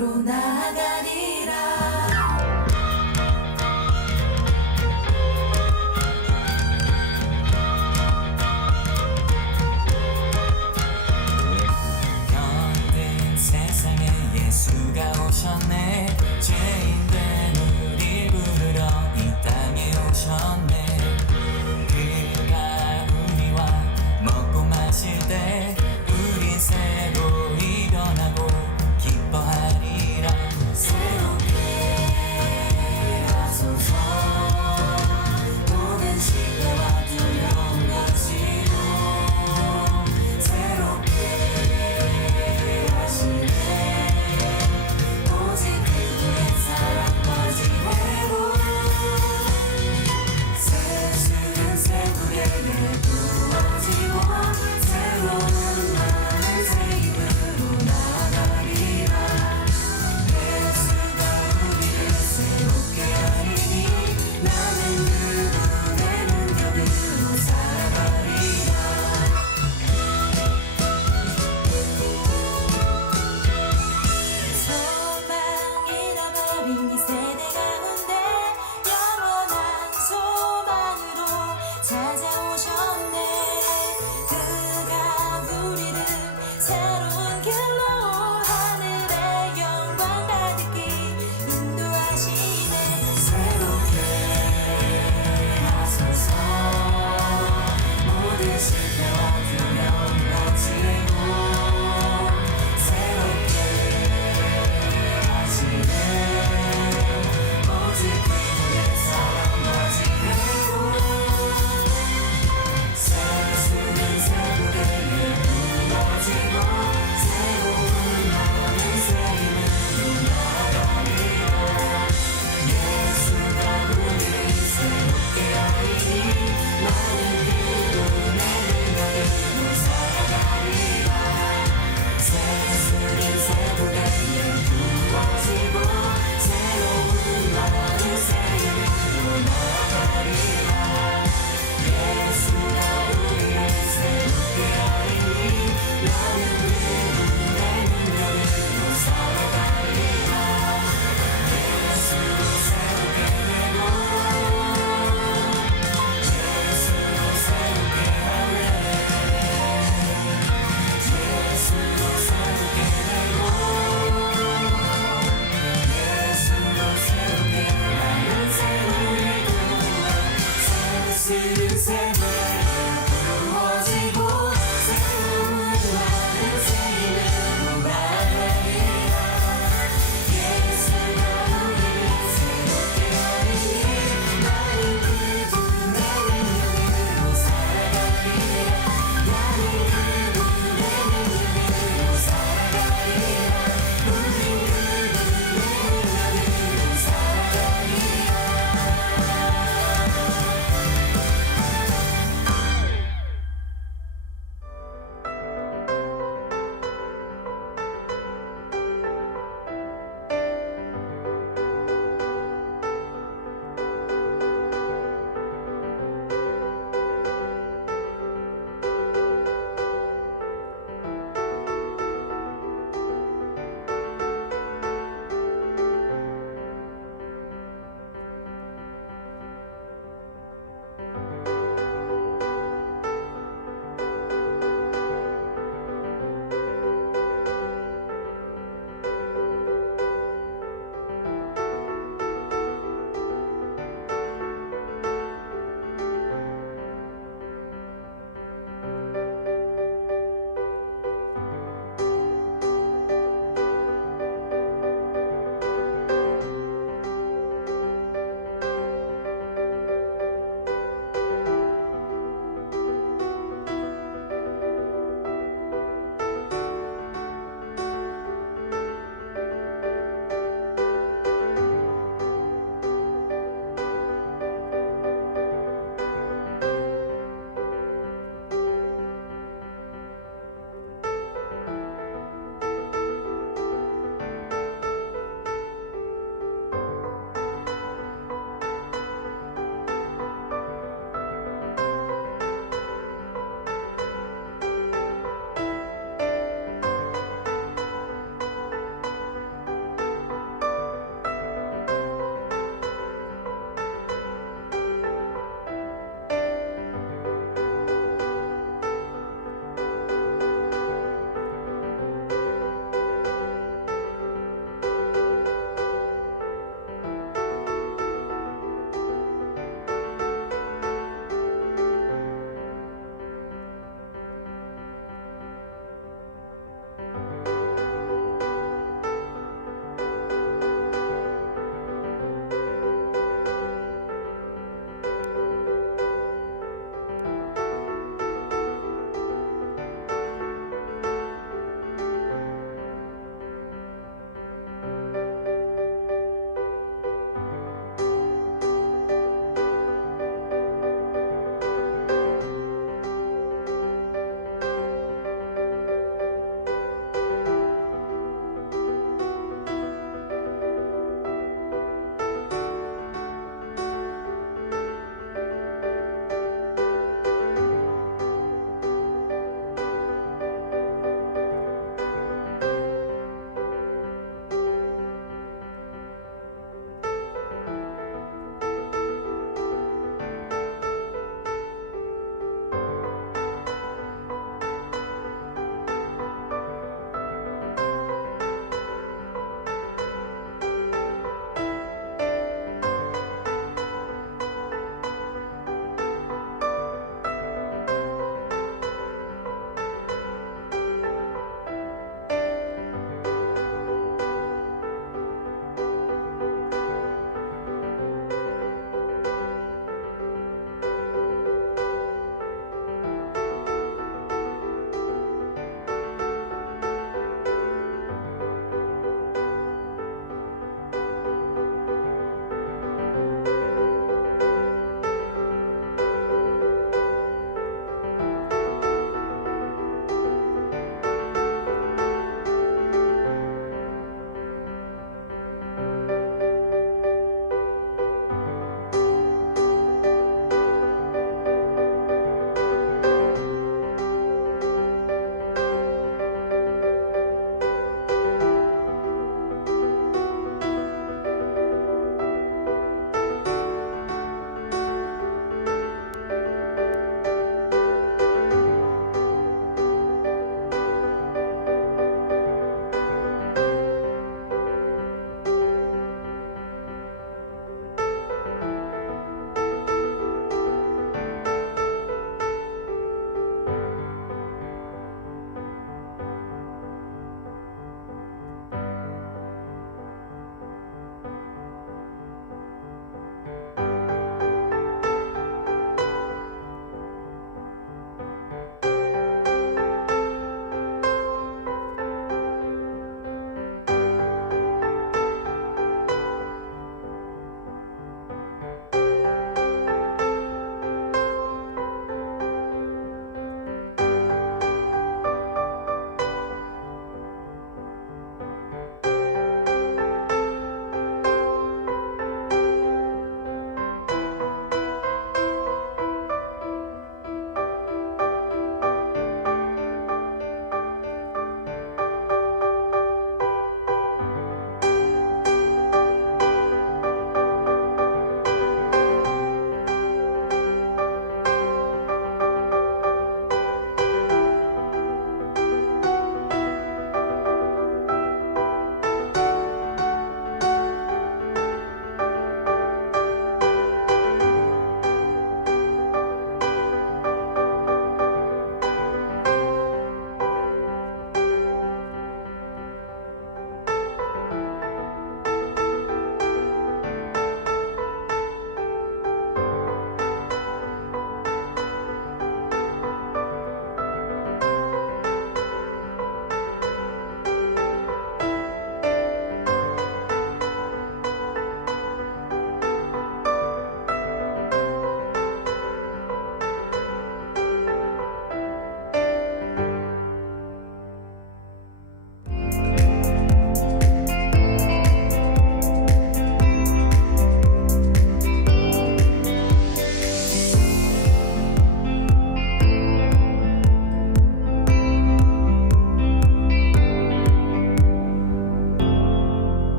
앞으로 나아가리라. 병든 세상에 예수가 오셨네. 죄인된 우릴 부르러 이 땅에 오셨네. 그가 우리와 먹고 마실 때 우리 새로이 변하고 기뻐하리라.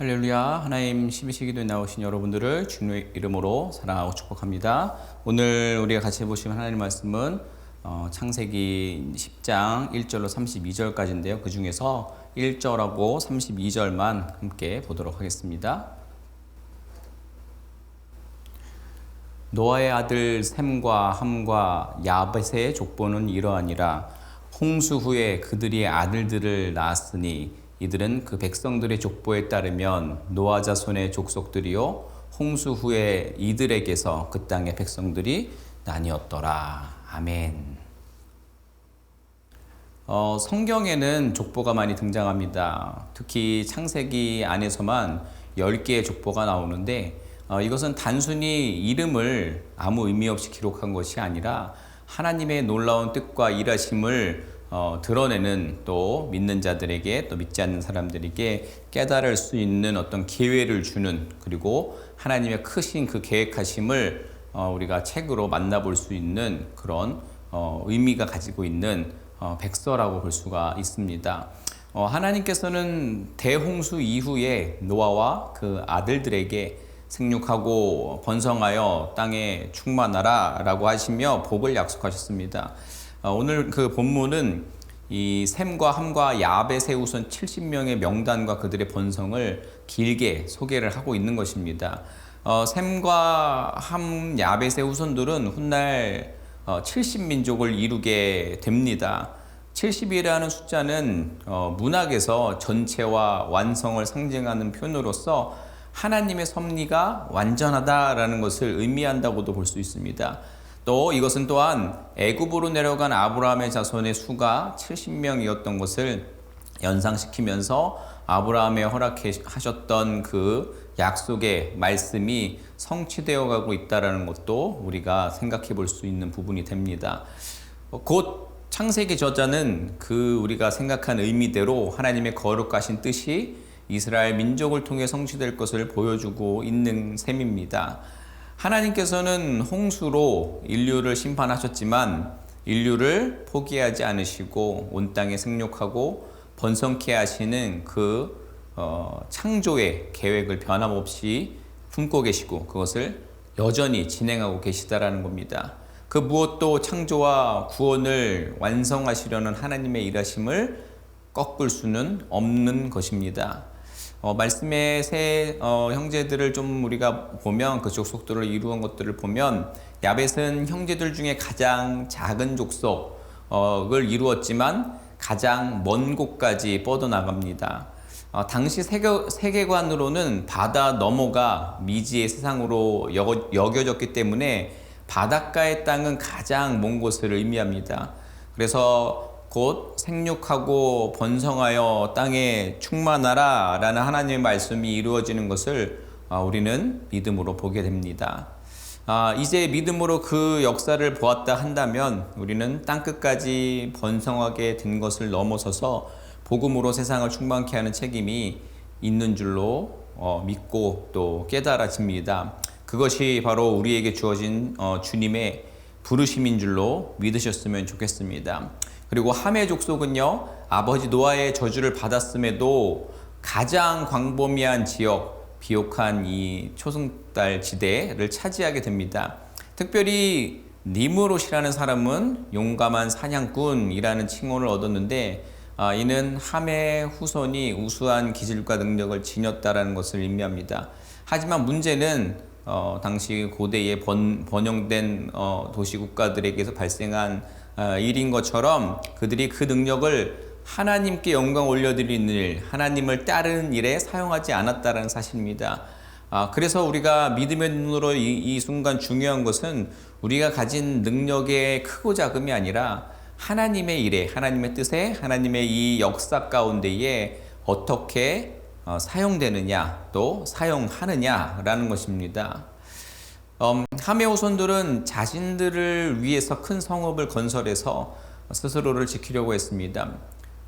할렐루야. 하나님 12시기도에 나오신 여러분들을 주님의 이름으로 사랑하고 축복합니다. 오늘 우리가 같이 보시면 하나님 말씀은 창세기 10장 1절로 32절까지인데요. 그 중에서 1절하고 32절만 함께 보도록 하겠습니다. 노아의 아들 셈과 함과 야벳의 족보는 이러하니라. 홍수 후에 그들이 아들들을 낳았으니 이들은 그 백성들의 족보에 따르면 노아 자손의 족속들이요 홍수 후에 이들에게서 그 땅의 백성들이 나뉘었더라. 아멘. 성경에는 족보가 많이 등장합니다. 특히 창세기 안에서만 10개의 족보가 나오는데 이것은 단순히 이름을 아무 의미 없이 기록한 것이 아니라 하나님의 놀라운 뜻과 일하심을 드러내는, 또 믿는 자들에게, 또 믿지 않는 사람들에게 깨달을 수 있는 어떤 기회를 주는, 그리고 하나님의 크신 그 계획하심을 우리가 책으로 만나볼 수 있는 그런 의미가 가지고 있는 백서라고 볼 수가 있습니다. 하나님께서는 대홍수 이후에 노아와 그 아들들에게 생육하고 번성하여 땅에 충만하라 라고 하시며 복을 약속하셨습니다. 오늘 그 본문은 이 셈과 함과 야벳의 후손 70명의 명단과 그들의 번성을 길게 소개를 하고 있는 것입니다. 셈과 함, 야벳의 후손들은 훗날 70민족을 이루게 됩니다. 70이라는 숫자는 문학에서 전체와 완성을 상징하는 표현으로서 하나님의 섭리가 완전하다라는 것을 의미한다고도 볼 수 있습니다. 또 이것은 또한 애굽으로 내려간 아브라함의 자손의 수가 70명이었던 것을 연상시키면서 아브라함에 허락하셨던 그 약속의 말씀이 성취되어 가고 있다는 것도 우리가 생각해 볼 수 있는 부분이 됩니다. 곧 창세기 저자는 그 우리가 생각한 의미대로 하나님의 거룩하신 뜻이 이스라엘 민족을 통해 성취될 것을 보여주고 있는 셈입니다. 하나님께서는 홍수로 인류를 심판하셨지만 인류를 포기하지 않으시고 온 땅에 생육하고 번성케 하시는 그 창조의 계획을 변함없이 품고 계시고 그것을 여전히 진행하고 계시다라는 겁니다. 그 무엇도 창조와 구원을 완성하시려는 하나님의 일하심을 꺾을 수는 없는 것입니다. 말씀의 세 형제들을 좀 우리가 보면, 그 족속들을 이루은 것들을 보면 야벳은 형제들 중에 가장 작은 족속을 이루었지만 가장 먼 곳까지 뻗어나갑니다. 당시 세계관으로는 바다 너머가 미지의 세상으로 여겨졌기 때문에 바닷가의 땅은 가장 먼 곳을 의미합니다. 그래서 곧 생육하고 번성하여 땅에 충만하라 라는 하나님의 말씀이 이루어지는 것을 우리는 믿음으로 보게 됩니다. 이제 믿음으로 그 역사를 보았다 한다면 우리는 땅끝까지 번성하게 된 것을 넘어서서 복음으로 세상을 충만케 하는 책임이 있는 줄로 믿고 또 깨달아집니다. 그것이 바로 우리에게 주어진 주님의 부르심인 줄로 믿으셨으면 좋겠습니다. 그리고 함의 족속은요, 아버지 노아의 저주를 받았음에도 가장 광범위한 지역, 비옥한 이 초승달 지대를 차지하게 됩니다. 특별히 니므롯이라는 사람은 용감한 사냥꾼이라는 칭호를 얻었는데 이는 함의 후손이 우수한 기질과 능력을 지녔다라는 것을 의미합니다. 하지만 문제는 당시 고대의 번영된 도시 국가들에게서 발생한 일인 것처럼 그들이 그 능력을 하나님께 영광 올려드리는 일, 하나님을 따르는 일에 사용하지 않았다는 사실입니다. 그래서 우리가 믿음의 눈으로 이 순간 중요한 것은 우리가 가진 능력의 크고 작음이 아니라 하나님의 일에, 하나님의 뜻에, 하나님의 이 역사 가운데에 어떻게 사용되느냐, 또 사용하느냐라는 것입니다. 함의 후손들은 자신들을 위해서 큰 성읍을 건설해서 스스로를 지키려고 했습니다.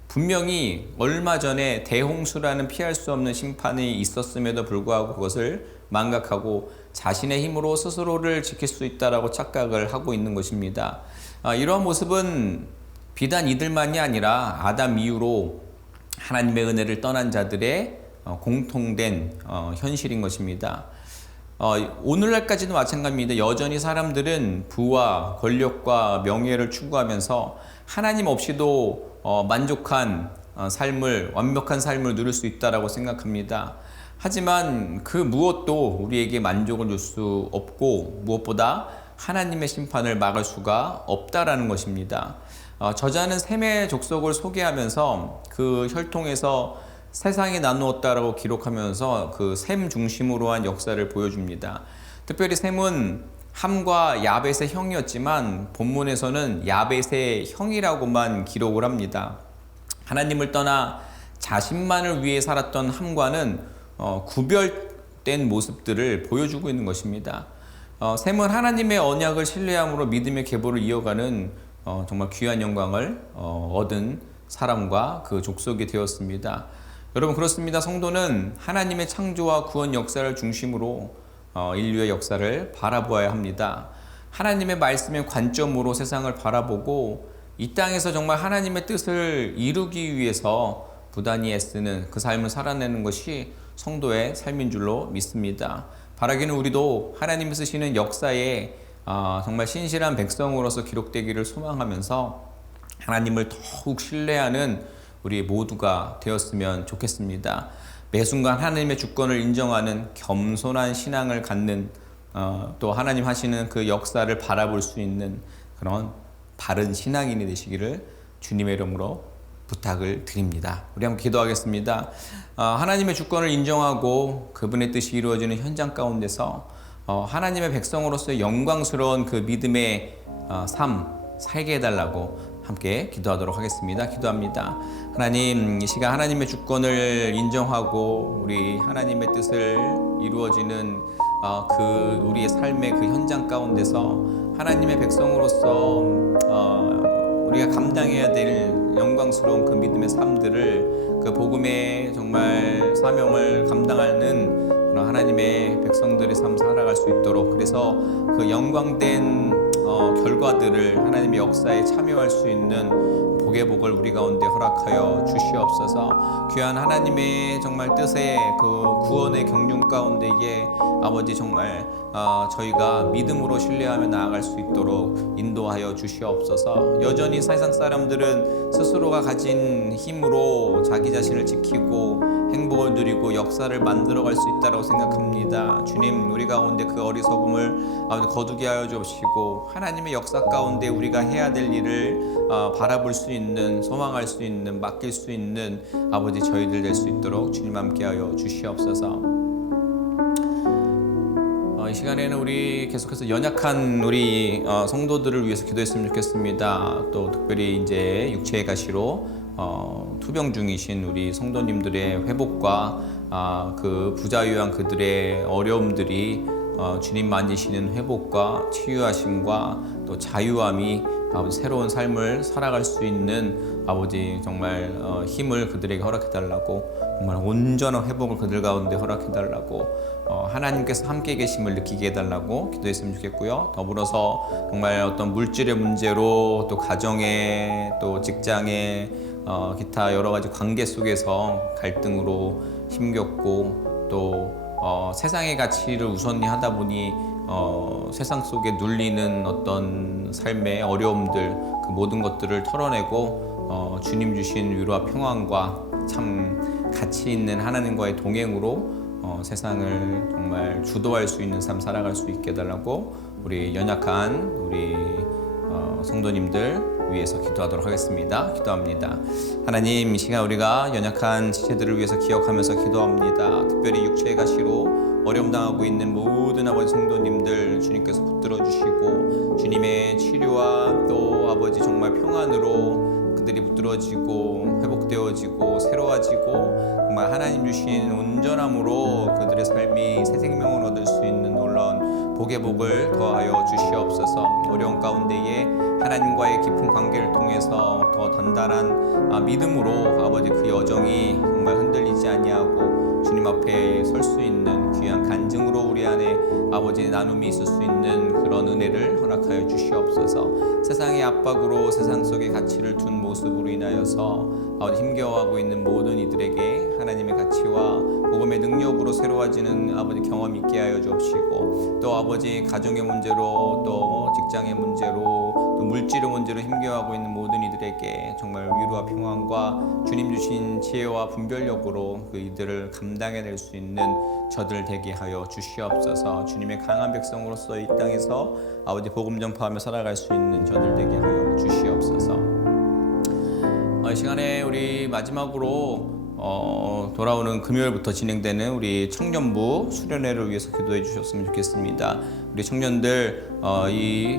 분명히 얼마 전에 대홍수라는 피할 수 없는 심판이 있었음에도 불구하고 그것을 망각하고 자신의 힘으로 스스로를 지킬 수 있다라고 착각을 하고 있는 것입니다. 이러한 모습은 비단 이들만이 아니라 아담 이후로 하나님의 은혜를 떠난 자들의 공통된 현실인 것입니다. 오늘날까지도 마찬가지입니다. 여전히 사람들은 부와 권력과 명예를 추구하면서 하나님 없이도 만족한 삶을, 완벽한 삶을 누릴 수 있다라고 생각합니다. 하지만 그 무엇도 우리에게 만족을 줄 수 없고 무엇보다 하나님의 심판을 막을 수가 없다라는 것입니다. 저자는 셈의 족속을 소개하면서 그 혈통에서 세상이 나누었다라고 기록하면서 그 셈 중심으로 한 역사를 보여줍니다. 특별히 셈은 함과 야벳의 형이었지만 본문에서는 야벳의 형이라고만 기록을 합니다. 하나님을 떠나 자신만을 위해 살았던 함과는 구별된 모습들을 보여주고 있는 것입니다. 셈은 하나님의 언약을 신뢰함으로 믿음의 계보를 이어가는 정말 귀한 영광을 얻은 사람과 그 족속이 되었습니다. 여러분, 그렇습니다. 성도는 하나님의 창조와 구원 역사를 중심으로 인류의 역사를 바라보아야 합니다. 하나님의 말씀의 관점으로 세상을 바라보고 이 땅에서 정말 하나님의 뜻을 이루기 위해서 부단히 애쓰는 그 삶을 살아내는 것이 성도의 삶인 줄로 믿습니다. 바라기는 우리도 하나님이 쓰시는 역사에 정말 신실한 백성으로서 기록되기를 소망하면서 하나님을 더욱 신뢰하는 우리 모두가 되었으면 좋겠습니다. 매 순간 하나님의 주권을 인정하는 겸손한 신앙을 갖는 또 하나님 하시는 그 역사를 바라볼 수 있는 그런 바른 신앙인이 되시기를 주님의 이름으로 부탁을 드립니다. 우리 함께 기도하겠습니다. 하나님의 주권을 인정하고 그분의 뜻이 이루어지는 현장 가운데서 하나님의 백성으로서의 영광스러운 그 믿음의 삶 살게 해달라고 함께 기도하도록 하겠습니다. 기도합니다. 하나님, 이 시간 하나님의 주권을 인정하고 우리 하나님의 뜻을 이루어지는 그 우리의 삶의 그 현장 가운데서 하나님의 백성으로서 우리가 감당해야 될 영광스러운 그 믿음의 삶들을 그 복음의 정말 사명을 감당하는 그런 하나님의 백성들의 삶 살아갈 수 있도록, 그래서 그 영광된 결과들을 하나님의 역사에 참여할 수 있는 복의 복을 우리 가운데 허락하여 주시옵소서. 귀한 하나님의 정말 뜻의 그 구원의 경륜 가운데에 아버지 정말 저희가 믿음으로 신뢰하며 나아갈 수 있도록 인도하여 주시옵소서. 여전히 세상 사람들은 스스로가 가진 힘으로 자기 자신을 지키고 행복을 누리고 역사를 만들어갈 수 있다고 생각합니다. 주님, 우리 가운데 그 어리석음을 거두게 하여 주시고 하나님의 역사 가운데 우리가 해야 될 일을 바라볼 수 있는, 소망할 수 있는, 맡길 수 있는 아버지 저희들 될 수 있도록 주님 함께 하여 주시옵소서. 이 시간에는 우리 계속해서 연약한 우리 성도들을 위해서 기도했으면 좋겠습니다. 또 특별히 이제 육체의 가시로 투병 중이신 우리 성도님들의 회복과 그 부자유한 그들의 어려움들이 주님 만지시는 회복과 치유하심과 또 자유함이 아버지 새로운 삶을 살아갈 수 있는 아버지 정말 힘을 그들에게 허락해달라고, 정말 온전한 회복을 그들 가운데 허락해달라고, 하나님께서 함께 계심을 느끼게 해달라고 기도했으면 좋겠고요. 더불어서 정말 어떤 물질의 문제로 또 가정에 또 직장에 기타 여러 가지 관계 속에서 갈등으로 힘겹고 또 세상의 가치를 우선히 하다 보니 세상 속에 눌리는 어떤 삶의 어려움들, 그 모든 것들을 털어내고 주님 주신 위로와 평안과 참 가치 있는 하나님과의 동행으로 세상을 정말 주도할 수 있는 삶 살아갈 수 있게 해달라고 우리 연약한 우리 성도님들 위해서 기도하도록 하겠습니다. 기도합니다. 하나님, 이 시간 우리가 연약한 지체들을 위해서 기억하면서 기도합니다. 특별히 육체의 가시로 어려움 당하고 있는 모든 아버지 성도님들 주님께서 붙들어 주시고 주님의 치료와 또 아버지 정말 평안으로 그들이 붙들어지고 회복되어지고 새로워지고 정말 하나님 주신 온전함으로 그들의 삶이 새 생명을 얻을 수 있는 놀라운 복의 복을 더하여 주시옵소서. 어려운 가운데에 하나님과의 깊은 관계를 통해서 더 단단한 믿음으로 아버지 그 여정이 정말 흔들리지 아니하고 주님 앞에 설 수 있는 귀한 간증으로 우리 안에 아버지의 나눔이 있을 수 있는 그런 은혜를 허락하여 주시옵소서. 세상의 압박으로 세상 속에 가치를 둔 모습으로 인하여서 아버지 힘겨워하고 있는 모든 이들에게 하나님의 가치와 복음의 능력으로 새로워지는 아버지 경험 있게 하여 주옵시고, 또 아버지 가정의 문제로, 또 직장의 문제로, 또 물질의 문제로 힘겨워하고 있는 모든 이들에게 정말 위로와 평안과 주님 주신 지혜와 분별력으로 그 이들을 감당해낼 수 있는 저들 되게 하여 주시옵소서. 주님의 강한 백성으로서 이 땅에서 아버지 복음 전파하며 살아갈 수 있는 저들 되게 하여 주시옵소서. 이 시간에 우리 마지막으로 돌아오는 금요일부터 진행되는 우리 청년부 수련회를 위해서 기도해 주셨으면 좋겠습니다. 우리 청년들 이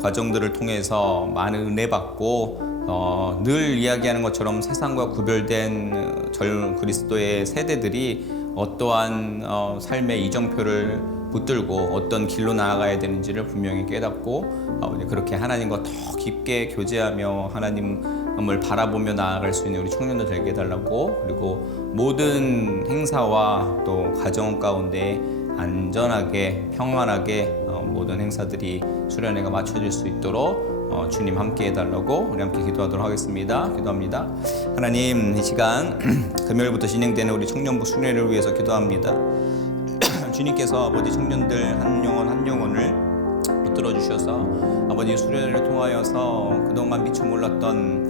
과정들을 통해서 많은 은혜 받고 늘 이야기하는 것처럼 세상과 구별된 그리스도의 세대들이 어떠한 삶의 이정표를 붙들고 어떤 길로 나아가야 되는지를 분명히 깨닫고 그렇게 하나님과 더 깊게 교제하며 하나님을 바라보며 나아갈 수 있는 우리 청년들 되게 해달라고, 그리고 모든 행사와 또 가정 가운데 안전하게 평안하게 모든 행사들이 수련회가 마쳐질 수 있도록 주님 함께 해달라고 우리 함께 기도하도록 하겠습니다. 기도합니다. 하나님, 이 시간 금요일부터 진행되는 우리 청년부 수련회를 위해서 기도합니다. 주님께서 아버지 청년들 한 영혼 한 영혼을 붙들어 주셔서 아버지 수련회를 통하여서 그동안 미처 몰랐던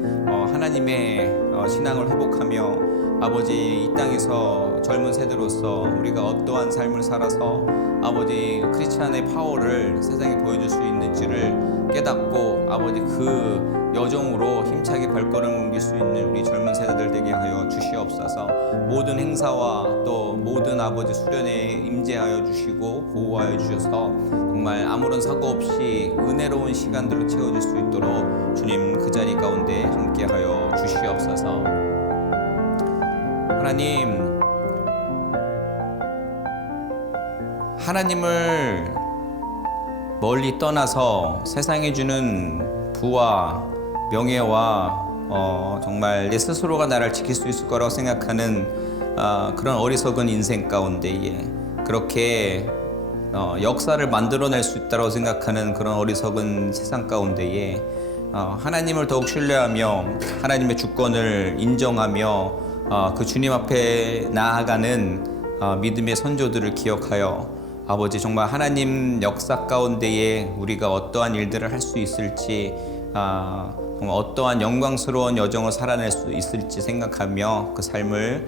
하나님의 신앙을 회복하며 아버지 이 땅에서 젊은 세대로서 우리가 어떠한 삶을 살아서 아버지 크리스찬의 파워를 세상에 보여줄 수 있는지를 깨닫고 아버지 그 여정으로 힘차게 발걸음을 옮길 수 있는 우리 젊은 세대들 되게 하여 주시옵소서. 모든 행사와 또 모든 아버지 수련회에 임재하여 주시고 보호하여 주셔서 정말 아무런 사고 없이 은혜로운 시간들로 채워질 수 있도록 주님 그 자리 가운데 함께하여 주시옵소서. 하나님을 멀리 떠나서 세상에 주는 부와 명예와 정말 내 스스로가 나를 지킬 수 있을 거라고 생각하는 그런 어리석은 인생 가운데에 그렇게 역사를 만들어낼 수 있다고 생각하는 그런 어리석은 세상 가운데에 하나님을 더욱 신뢰하며 하나님의 주권을 인정하며 그 주님 앞에 나아가는 믿음의 선조들을 기억하여 아버지 정말 하나님 역사 가운데에 우리가 어떠한 일들을 할 수 있을지 정말 어떠한 영광스러운 여정을 살아낼 수 있을지 생각하며 그 삶을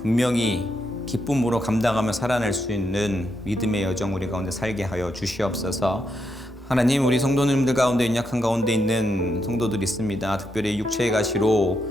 분명히 기쁨으로 감당하며 살아낼 수 있는 믿음의 여정 우리 가운데 살게 하여 주시옵소서. 하나님, 우리 성도님들 가운데 연약한 가운데 있는 성도들이 있습니다. 특별히 육체의 가시로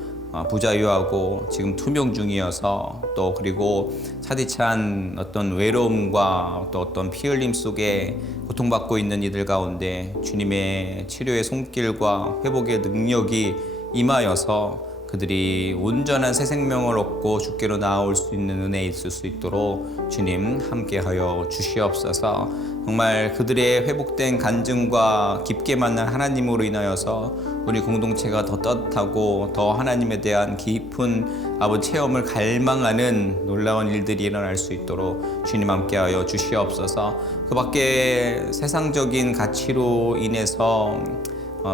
부자유하고 지금 투병 중이어서 또 그리고 차디찬 어떤 외로움과 또 어떤 피 흘림 속에 고통받고 있는 이들 가운데 주님의 치료의 손길과 회복의 능력이 임하여서 그들이 온전한 새 생명을 얻고 주께로 나아올 수 있는 은혜에 있을 수 있도록 주님 함께하여 주시옵소서. 정말 그들의 회복된 간증과 깊게 만난 하나님으로 인하여서 우리 공동체가 더 떳하고 더 하나님에 대한 깊은 아버지 체험을 갈망하는 놀라운 일들이 일어날 수 있도록 주님 함께하여 주시옵소서. 그 밖에 세상적인 가치로 인해서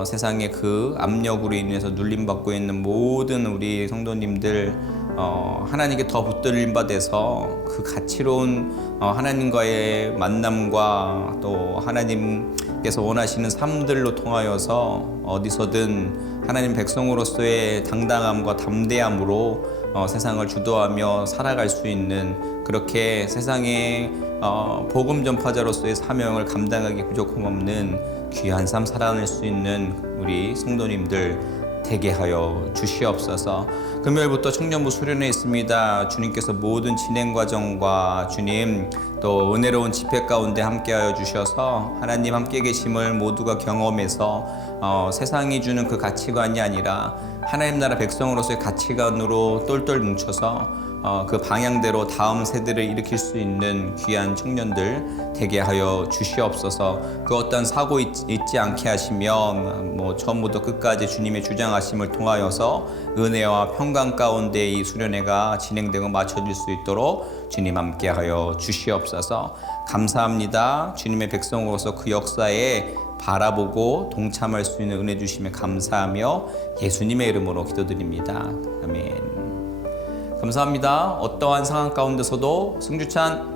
세상의 그 압력으로 인해서 눌림받고 있는 모든 우리 성도님들 하나님께 더 붙들림 받아서 그 가치로운 하나님과의 만남과 또 하나님께서 원하시는 삶들로 통하여서 어디서든 하나님 백성으로서의 당당함과 담대함으로 세상을 주도하며 살아갈 수 있는 그렇게 세상의 복음 전파자로서의 사명을 감당하기 부족함 없는 귀한 삶 살아낼 수 있는 우리 성도님들 되게 하여 주시옵소서. 금요일부터 청년부 수련회 있습니다. 주님께서 모든 진행 과정과 주님 또 은혜로운 집회 가운데 함께하여 주셔서 하나님 함께 계심을 모두가 경험해서 세상이 주는 그 가치관이 아니라 하나님 나라 백성으로서의 가치관으로 똘똘 뭉쳐서 그 방향대로 다음 세대를 일으킬 수 있는 귀한 청년들 되게 하여 주시옵소서. 그 어떤 사고 있지 않게 하시며 처음부터 끝까지 주님의 주장하심을 통하여서 은혜와 평강 가운데 이 수련회가 진행되고 마쳐질 수 있도록 주님 함께 하여 주시옵소서. 감사합니다. 주님의 백성으로서 그 역사에 바라보고 동참할 수 있는 은혜 주시면 감사하며 예수님의 이름으로 기도드립니다. 아멘. 감사합니다. 어떠한 상황 가운데서도 승주찬